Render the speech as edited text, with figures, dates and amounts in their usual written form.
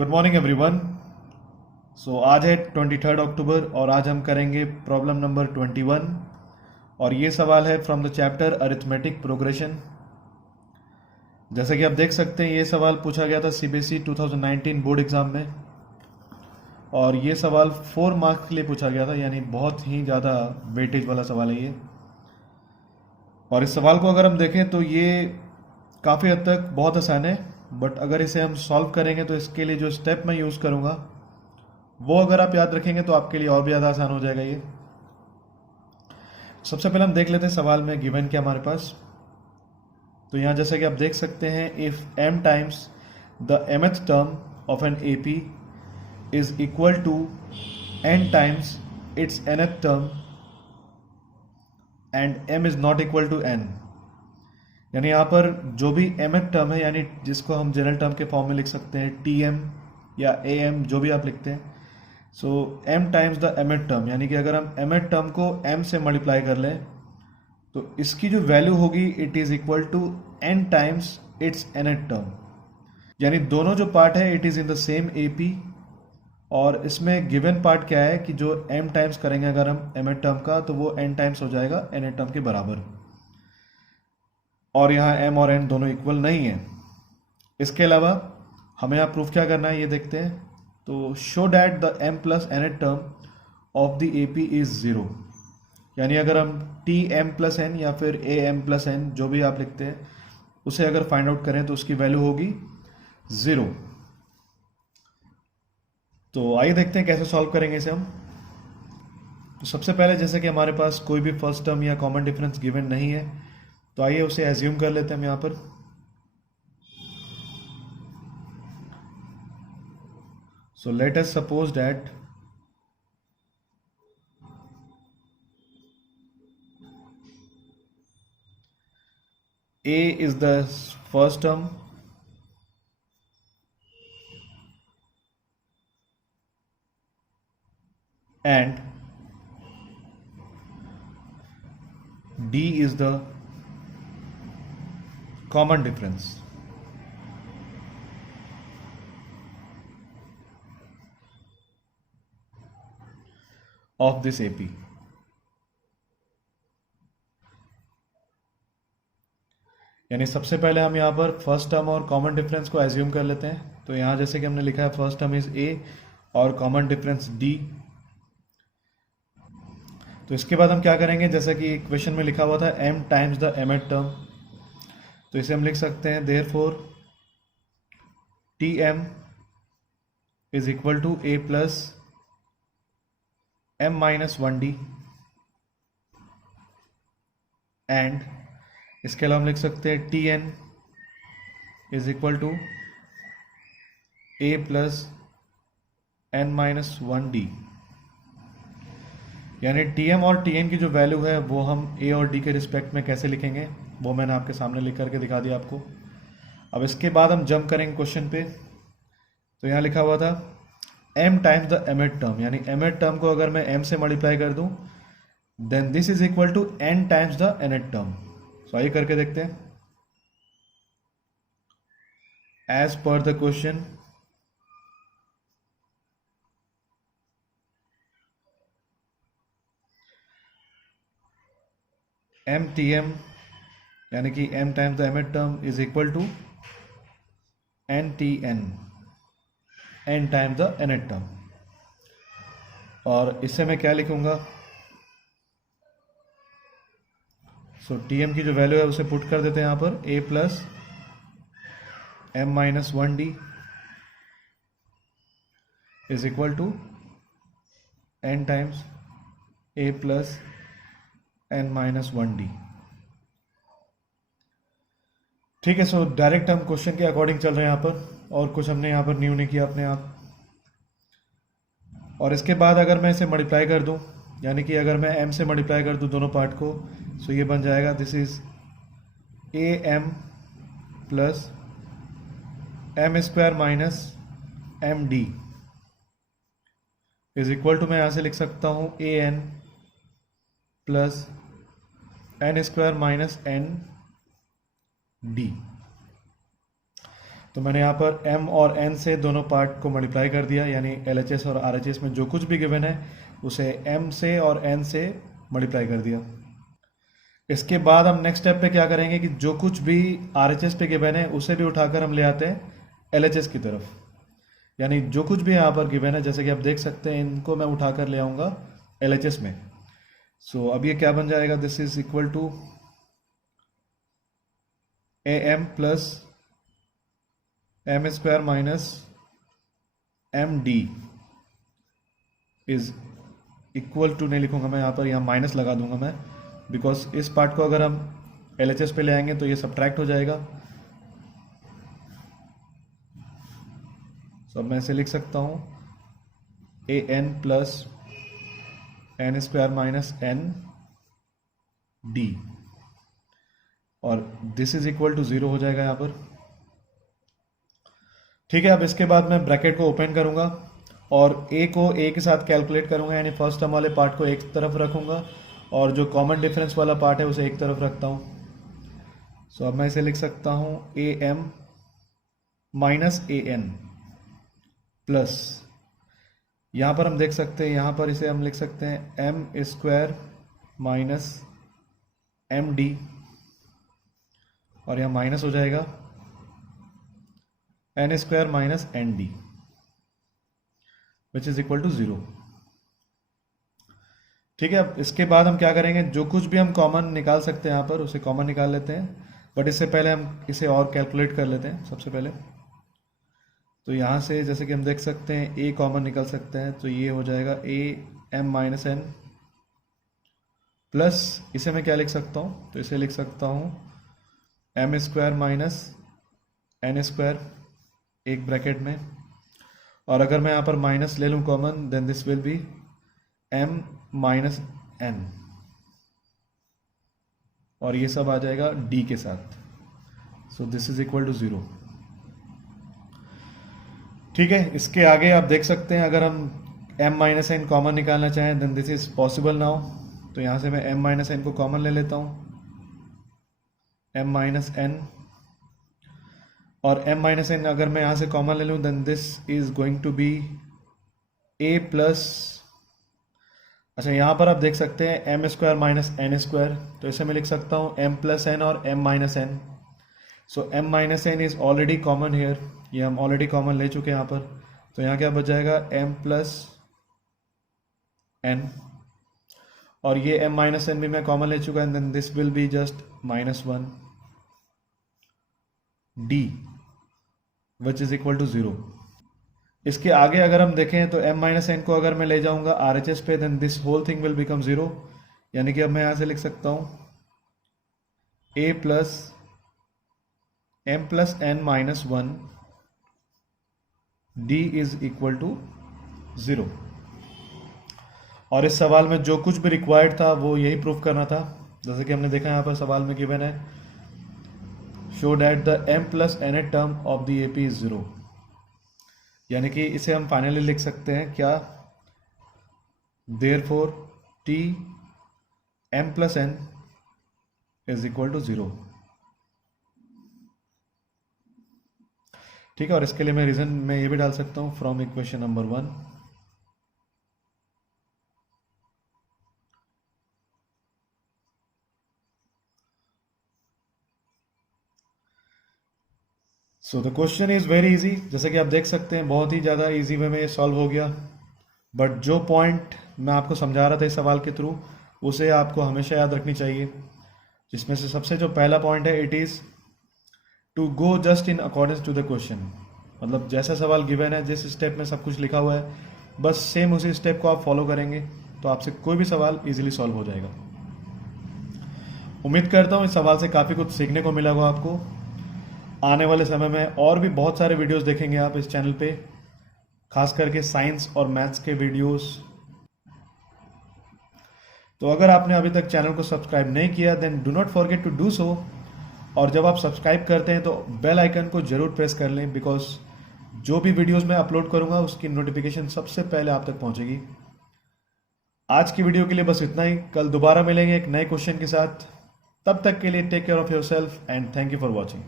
Good morning everyone. आज है 23 अक्टूबर और आज हम करेंगे प्रॉब्लम नंबर 21 और ये सवाल है from the chapter arithmetic progression. जैसा कि आप देख सकते हैं ये सवाल पूछा गया था सीबीएसई 2019 बोर्ड एग्जाम में और ये सवाल 4 मार्क्स के लिए पूछा गया था, यानी बहुत ही ज़्यादा वेटेज वाला सवाल है ये। और इस सवाल को अगर हम देखें तो ये काफ़ी हद तक बहुत आसान है, बट अगर इसे हम सॉल्व करेंगे तो इसके लिए जो स्टेप मैं यूज़ करूँगा वो अगर आप याद रखेंगे तो आपके लिए और भी ज़्यादा आसान हो जाएगा ये। सबसे पहले हम देख लेते हैं सवाल में गिवन क्या हमारे पास। तो यहाँ जैसा कि आप देख सकते हैं, if m times the mth term of an AP is equal to n times its nth term and m is not equal to n, यानी यहाँ पर जो भी mth टर्म है, यानी जिसको हम जनरल टर्म के फॉर्म में लिख सकते हैं tm या am, जो भी आप लिखते हैं। So m times the mth term, यानी कि अगर हम mth टर्म को m से मल्टीप्लाई कर लें तो इसकी जो वैल्यू होगी it is equal to n times its nth term, यानी दोनों जो पार्ट है it is in the same AP। और इसमें गिवन पार्ट क्या है कि जो m टाइम्स करेंगे अगर हम mth टर्म का तो वो n टाइम्स हो जाएगा nth टर्म के बराबर, और यहाँ m और n दोनों इक्वल नहीं है। इसके अलावा हमें यहाँ प्रूफ क्या करना है ये देखते हैं। तो show that the m plus nth term of the AP is zero, यानी अगर हम tm प्लस n या फिर am प्लस n जो भी आप लिखते हैं उसे अगर फाइंड आउट करें तो उसकी वैल्यू होगी ज़ीरो। तो आइए देखते हैं कैसे सॉल्व करेंगे इसे हम। तो सबसे पहले जैसे कि हमारे पास कोई भी फर्स्ट टर्म या कॉमन डिफरेंस गिवन नहीं है तो आइए उसे एज्यूम कर लेते हैं हम यहाँ पर। So let us suppose that A is the first term and D is the common difference of this AP। यानी सबसे पहले हम यहाँ पर फर्स्ट टर्म और कॉमन डिफरेंस को एज्यूम कर लेते हैं। तो यहाँ जैसे कि हमने लिखा है फर्स्ट टर्म इज A और कॉमन डिफरेंस D। तो इसके बाद हम क्या करेंगे, जैसा कि क्वेश्चन में लिखा हुआ था m times the mth term, तो इसे हम लिख सकते हैं therefore Tm is equal to A plus m minus 1D and इसके अलावा हम लिख सकते हैं Tn is equal to A plus n minus 1D, यानी Tm और Tn की जो वैल्यू है वो हम A और D के रिस्पेक्ट में कैसे लिखेंगे वो मैंने आपके सामने लिख करके दिखा दिया आपको। अब इसके बाद हम जंप करेंगे क्वेश्चन पे। तो यहाँ लिखा हुआ था m times the mth term, यानी mth टर्म को अगर मैं m से मल्टीप्लाई कर दूं then this is equal to n times the nth term. So आइए करके देखते हैं as per the question. mtm यानी कि m times the mth term is equal to ntn, n times the nth term. और इससे मैं क्या लिखूंगा, सो tm की जो वैल्यू है उसे पुट कर देते हैं यहाँ पर a plus m minus 1D is equal to n times a plus n minus 1D। ठीक है, सो डायरेक्ट हम क्वेश्चन के अकॉर्डिंग चल रहे हैं यहाँ पर, और कुछ हमने यहाँ पर न्यू नहीं किया अपने आप। और इसके बाद अगर मैं इसे मल्टीप्लाई कर दूँ, यानी कि अगर मैं m से मल्टीप्लाई कर दूँ दोनों पार्ट को, सो ये बन जाएगा this is am plus m square minus md is equal to, मैं यहाँ से लिख सकता हूँ an plus n square minus n d। तो मैंने यहाँ पर m और n से दोनों पार्ट को मल्टीप्लाई कर दिया, यानी LHS और RHS में जो कुछ भी गिवन है उसे m से और n से मल्टीप्लाई कर दिया। इसके बाद हम नेक्स्ट स्टेप पे क्या करेंगे कि जो कुछ भी RHS पे गिवन है उसे भी उठाकर हम ले आते हैं LHS की तरफ, यानी जो कुछ भी यहाँ पर गिवन है जैसे कि आप देख सकते हैं इनको मैं उठाकर ले आऊँगा LHS में। सो अब ये क्या बन जाएगा, this is equal to AM plus m square minus MD is equal to, नहीं लिखूंगा मैं यहाँ पर, यहाँ माइनस लगा दूंगा मैं, बिकॉज इस पार्ट को अगर हम LHS पे ले आएंगे तो ये सब्ट्रैक्ट हो जाएगा। सो अब मैं इसे लिख सकता हूँ AN plus n square minus ND, और दिस इज इक्वल टू 0 हो जाएगा यहाँ पर। ठीक है, अब इसके बाद मैं ब्रैकेट को ओपन करूंगा और a को a के साथ कैलकुलेट करूंगा, यानी फर्स्ट टर्म वाले पार्ट को एक तरफ रखूंगा और जो कॉमन डिफरेंस वाला पार्ट है उसे एक तरफ रखता हूं। सो अब मैं इसे लिख सकता हूं AM माइनस AN प्लस, यहां पर हम देख सकते हैं, यहां पर इसे हम लिख सकते हैं m स्क्वायर माइनस MD, और यहां माइनस हो जाएगा n square minus ND which is equal to 0। ठीक है, अब इसके बाद हम क्या करेंगे, जो कुछ भी हम कॉमन निकाल सकते हैं यहाँ पर उसे कॉमन निकाल लेते हैं, बट इससे पहले हम इसे और कैलकुलेट कर लेते हैं सबसे पहले। तो यहाँ से जैसे कि हम देख सकते हैं a कॉमन निकल सकते हैं, तो ये हो जाएगा AM माइनस n प्लस, इसे मैं क्या लिख सकता हूँ, तो इसे लिख सकता हूँ m square minus n square एक ब्रैकेट में, और अगर मैं यहाँ पर माइनस ले लूँ common, then this will be m minus n, और ये सब आ जाएगा d के साथ। So this is equal to 0। ठीक है, इसके आगे आप देख सकते हैं अगर हम m माइनस n कॉमन निकालना चाहें then this is possible now. तो यहाँ से मैं m माइनस n को कॉमन ले लेता हूँ, m माइनस n, और m माइनस n अगर मैं यहाँ से कॉमन ले लूँ then this is going to be a plus, अच्छा यहाँ पर आप देख सकते हैं m square minus n square, तो इसे मैं लिख सकता हूँ m प्लस n और m minus n। So m minus n is already common hair, ये हम ऑलरेडी कॉमन ले चुके हैं यहाँ पर, तो यहाँ क्या बच जाएगा m प्लस n, और ये m माइनस n भी मैं कॉमन ले चुका है, then this will be just minus 1 d which is equal to 0। इसके आगे अगर हम देखें तो m माइनस n को अगर मैं ले जाऊंगा RHS पे then this whole thing will become 0, यानी कि अब मैं यहाँ से लिख सकता हूँ a plus m plus n minus 1 d is equal to 0। और इस सवाल में जो कुछ भी रिक्वायर्ड था वो यही प्रूफ करना था, जैसे कि हमने देखा यहाँ पर सवाल में गिवन है show that the m plus n term of the AP is 0, यानी कि इसे हम फाइनली लिख सकते हैं क्या, therefore t m plus n is equal to 0। ठीक है, और इसके लिए मैं रीजन में ये भी डाल सकता हूं from equation number 1। So the question is very easy, जैसे कि आप देख सकते हैं बहुत ही ज़्यादा इजी वे में सॉल्व हो गया, बट जो पॉइंट मैं आपको समझा रहा था इस सवाल के थ्रू उसे आपको हमेशा याद रखनी चाहिए, जिसमें से सबसे जो पहला पॉइंट है it is to go just in accordance to the question, मतलब जैसा सवाल गिवन है जिस स्टेप में सब कुछ लिखा हुआ है बस सेम उसी स्टेप को आप फॉलो करेंगे तो आपसे कोई भी सवाल इजीली सॉल्व हो जाएगा। उम्मीद करता हूँ इस सवाल से काफ़ी कुछ सीखने को मिला होगा आपको। आने वाले समय में और भी बहुत सारे वीडियोस देखेंगे आप इस चैनल पे, खास करके साइंस और मैथ्स के वीडियोस। तो अगर आपने अभी तक चैनल को सब्सक्राइब नहीं किया then do not forget to do so, और जब आप सब्सक्राइब करते हैं तो बेल आइकन को जरूर प्रेस कर लें, बिकॉज जो भी वीडियोस मैं अपलोड करूंगा उसकी नोटिफिकेशन सबसे पहले आप तक पहुंचेगी। आज की वीडियो के लिए बस इतना ही, कल दोबारा मिलेंगे एक नए क्वेश्चन के साथ। तब तक के लिए take care of yourself and thank you for watching.